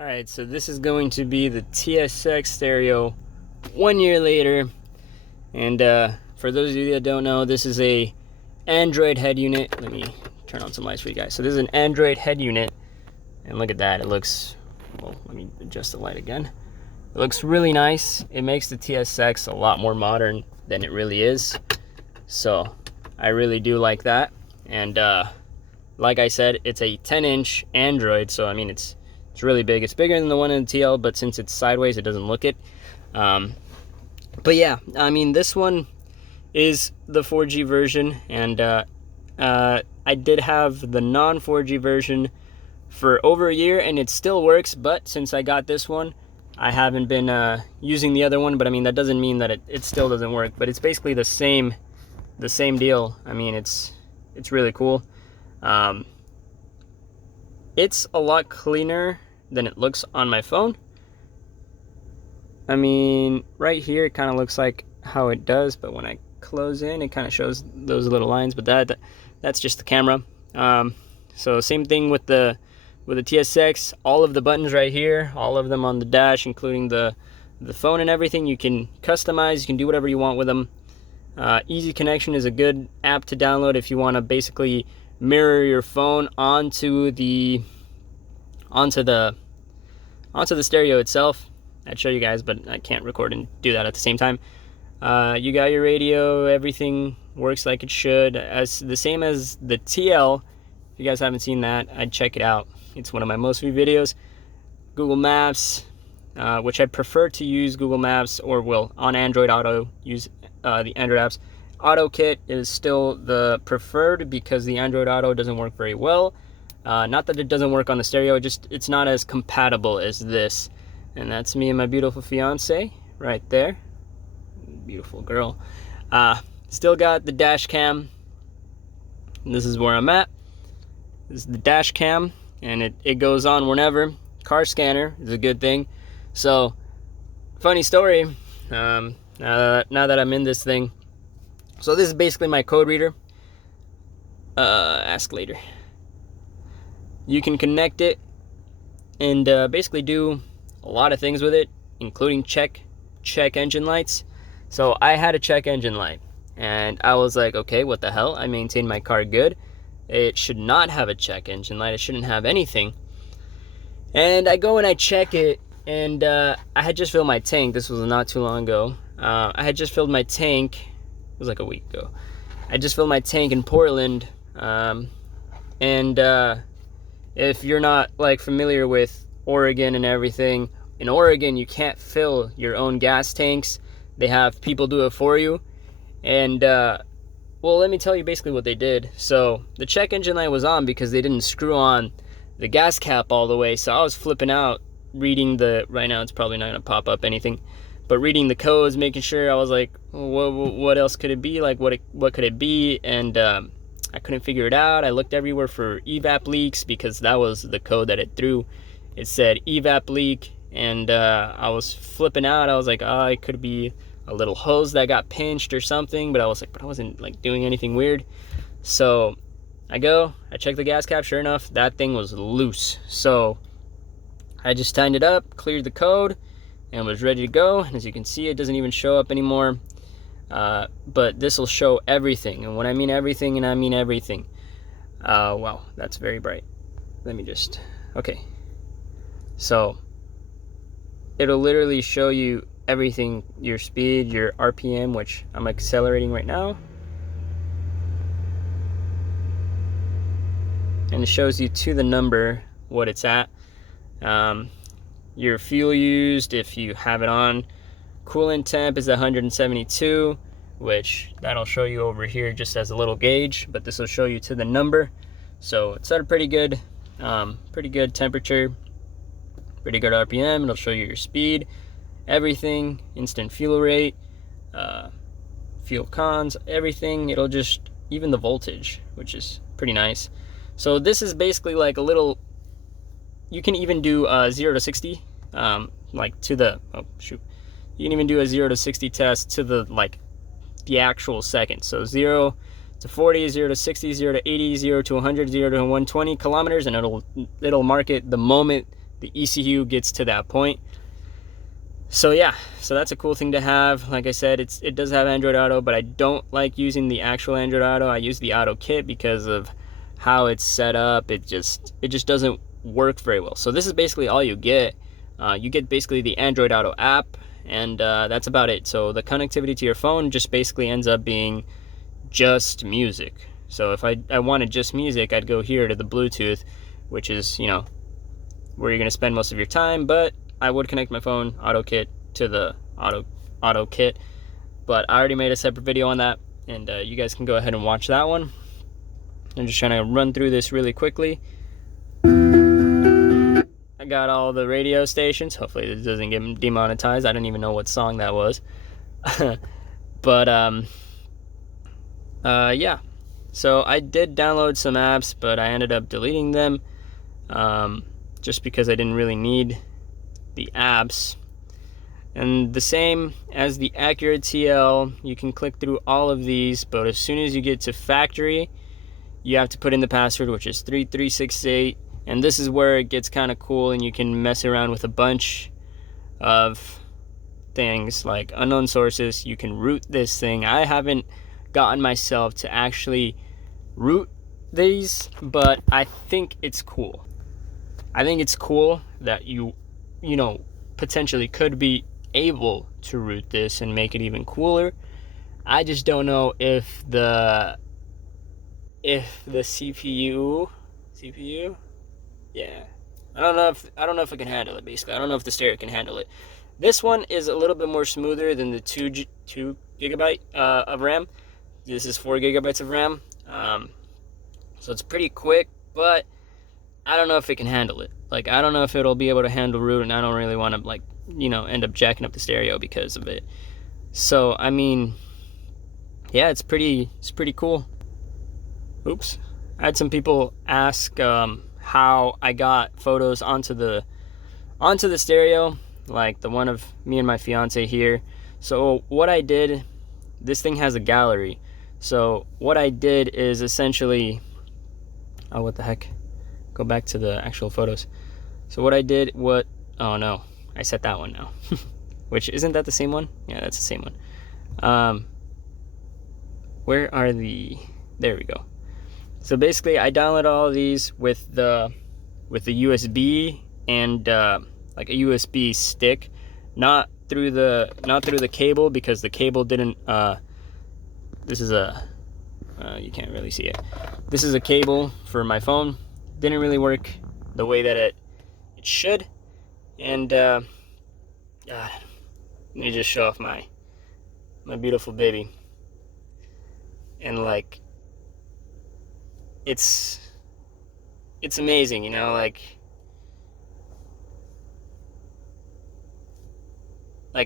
Alright, so this is going to be the TSX stereo 1 year later. And for those of you that don't know, this is a Android head unit. Let me turn on some lights for you guys. So this is an Android head unit. And look at that, it looks, well, let me adjust the light again. It looks really nice. It makes the TSX a lot more modern than it really is. So I really do like that. And like I said, it's a 10-inch Android, so I mean it's really big. It's bigger than the one in the TL, but since it's sideways, it doesn't look it. But yeah, I mean, this one is the 4G version, and I did have the non-4G version for over a year, and it still works. But since I got this one, I haven't been using the other one. But I mean, that doesn't mean that it still doesn't work. But it's basically the same deal. I mean, it's really cool. It's a lot cleaner than it looks on my phone. I mean, right here it kind of looks like how it does, but when I close in, it kind of shows those little lines. But that's just the camera. So same thing with the TSX. All of the buttons right here, all of them on the dash, including the phone and everything, you can customize. You can do whatever you want with them. Easy Connection is a good app to download if you want to basically mirror your phone onto the stereo itself. I'd show you guys, but I can't record and do that at the same time. You got your radio, everything works like it should, as the same as the TL. If you guys haven't seen that, I'd check it out. It's one of my most viewed videos. Google Maps, which I prefer to use Google Maps, or will on Android Auto use the Android apps. AutoKit is still the preferred because the Android Auto doesn't work very well. Not that it doesn't work on the stereo, it's not as compatible as this. And that's me and my beautiful fiance right there. Beautiful girl. Still got the dash cam. This is where I'm at. This is the dash cam, and it goes on whenever. Car scanner is a good thing. So, funny story. Now that I'm in this thing. So this is basically my code reader. Ask later. You can connect it and basically do a lot of things with it, including check engine lights. So I had a check engine light, and I was like, okay, what the hell? I maintain my car good. It should not have a check engine light. It shouldn't have anything. And I go and I check it, and I had just filled my tank. This was not too long ago. I had just filled my tank. It was like a week ago. I just filled my tank in Portland, and if you're not like familiar with Oregon and everything, in Oregon you can't fill your own gas tanks. They have people do it for you. And well, let me tell you basically what they did. So the check engine light was on because they didn't screw on the gas cap all the way. So I was flipping out reading right now it's probably not gonna pop up anything, but reading the codes, making sure. I was like, what else could it be? Like what could it be? And I couldn't figure it out. I looked everywhere for evap leaks because that was the code that it threw. It said evap leak, and I was flipping out. I was like, oh, it could be a little hose that got pinched or something, but I wasn't like doing anything weird. So I check the gas cap. Sure enough, that thing was loose. So I just tightened it up, cleared the code, and was ready to go. And as you can see, it doesn't even show up anymore. But this will show everything, and when I mean everything, and I mean everything. Wow, that's very bright. Let me just, okay. So it'll literally show you everything, your speed, your RPM, which I'm accelerating right now. And it shows you to the number what it's at. Your fuel used, if you have it on. Coolant temp is 172, which that'll show you over here just as a little gauge, but this will show you to the number. So it's at a pretty good temperature, pretty good RPM. It'll show you your speed, everything, instant fuel rate, fuel cons, everything. It'll just, even the voltage, which is pretty nice. So this is basically like a little, you can even do 0 to 60, like to the, oh shoot. You can even do a 0 to 60 test to the actual second. So 0 to 40, 0 to 60, 0 to 80, 0 to 100, 0 to 120 kilometers, and it'll mark it the moment the ECU gets to that point. So yeah, so that's a cool thing to have. Like I said, it does have Android Auto, but I don't like using the actual Android Auto. I use the Auto Kit because of how it's set up. It just doesn't work very well. So this is basically all you get. You get basically the Android Auto app, and that's about it. So the connectivity to your phone just basically ends up being just music. So if I wanted just music, I'd go here to the Bluetooth, which is, you know, where you're going to spend most of your time, but I would connect my phone Auto Kit to the Auto Kit, but I already made a separate video on that, and you guys can go ahead and watch that one. I'm just trying to run through this really quickly. I got all the radio stations. Hopefully this doesn't get demonetized. I don't even know what song that was. But yeah, so I did download some apps, but I ended up deleting them just because I didn't really need the apps. And the same as the Acura TL, you can click through all of these, but as soon as you get to factory, you have to put in the password, which is 3368. And this is where it gets kind of cool, and you can mess around with a bunch of things like unknown sources. You can root this thing. I haven't gotten myself to actually root these, but I think it's cool. I think it's cool that you know, potentially could be able to root this and make it even cooler. I just don't know if the CPU, yeah, I don't know if it can handle it. Basically, I don't know if the stereo can handle it. This one is a little bit more smoother than the 2 gigabyte of RAM. This is 4 gigabytes of RAM, so it's pretty quick, but I don't know if it can handle it. Like, I don't know if it'll be able to handle root, and I don't really want to, like, you know, end up jacking up the stereo because of it. So I mean, yeah, it's pretty cool. Oops, I had some people ask how I got photos onto the stereo, like the one of me and my fiance here. So what I did, this thing has a gallery. So what I did is essentially, oh, what the heck? Go back to the actual photos. So what I did, oh no, I set that one now. Which, isn't that the same one? Yeah, that's the same one. Where are there we go. So basically I downloaded all of these with the USB and like a USB stick, not through the cable, because the cable didn't this is a you can't really see it. This is a cable for my phone. Didn't really work the way that it should. And God, let me just show off my beautiful baby. And like, it's amazing, you know, like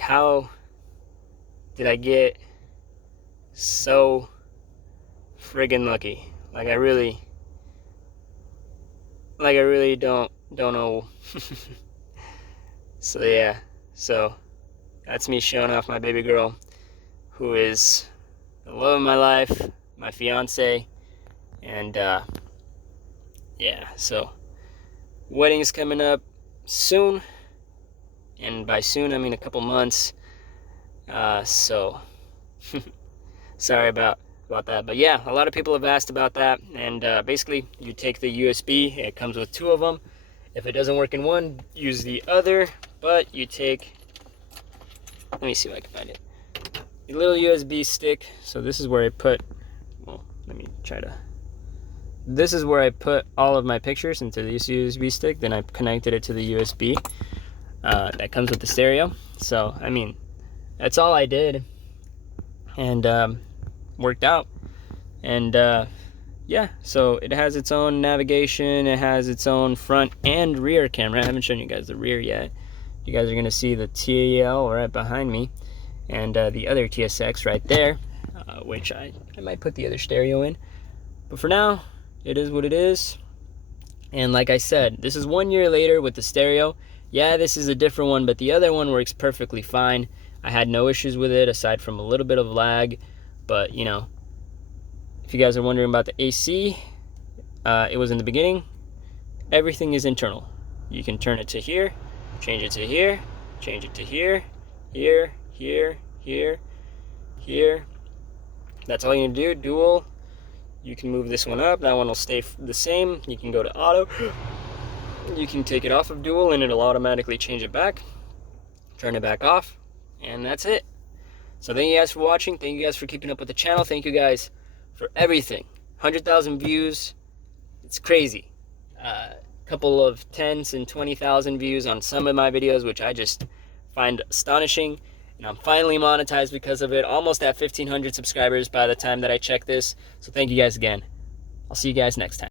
how did I get so friggin' lucky? Like I really don't know. So yeah, so that's me showing off my baby girl, who is the love of my life, my fiance. And yeah, so wedding is coming up soon, and by soon I mean a couple months. So sorry about that, but yeah, a lot of people have asked about that. And basically, you take the USB. It comes with 2 of them. If it doesn't work in one, use the other. But you take, let me see if I can find it, a little USB stick. So this is where I put, well, let me try to, this is where I put all of my pictures into this USB stick. Then I connected it to the USB that comes with the stereo. So I mean, that's all I did, and worked out. And yeah, so it has its own navigation. It has its own front and rear camera. I haven't shown you guys the rear yet. You guys are gonna see the TL right behind me, and the other TSX right there, which I might put the other stereo in. But for now, it is what it is. And like I said, this is 1 year later with the stereo. Yeah, this is a different one, but the other one works perfectly fine. I had no issues with it aside from a little bit of lag. But you know, if you guys are wondering about the AC, it was in the beginning. Everything is internal. You can turn it to here, change it to here, change it to here, here, here, here, here. That's all you need to do. Dual. You can move this one up. That one will stay the same. You can go to auto. You can take it off of dual and it'll automatically change it back. Turn it back off. And that's it. So thank you guys for watching. Thank you guys for keeping up with the channel. Thank you guys for everything. 100,000 views. It's crazy. Couple of 10s and 20,000 views on some of my videos, which I just find astonishing. And I'm finally monetized because of it. Almost at 1,500 subscribers by the time that I check this. So thank you guys again. I'll see you guys next time.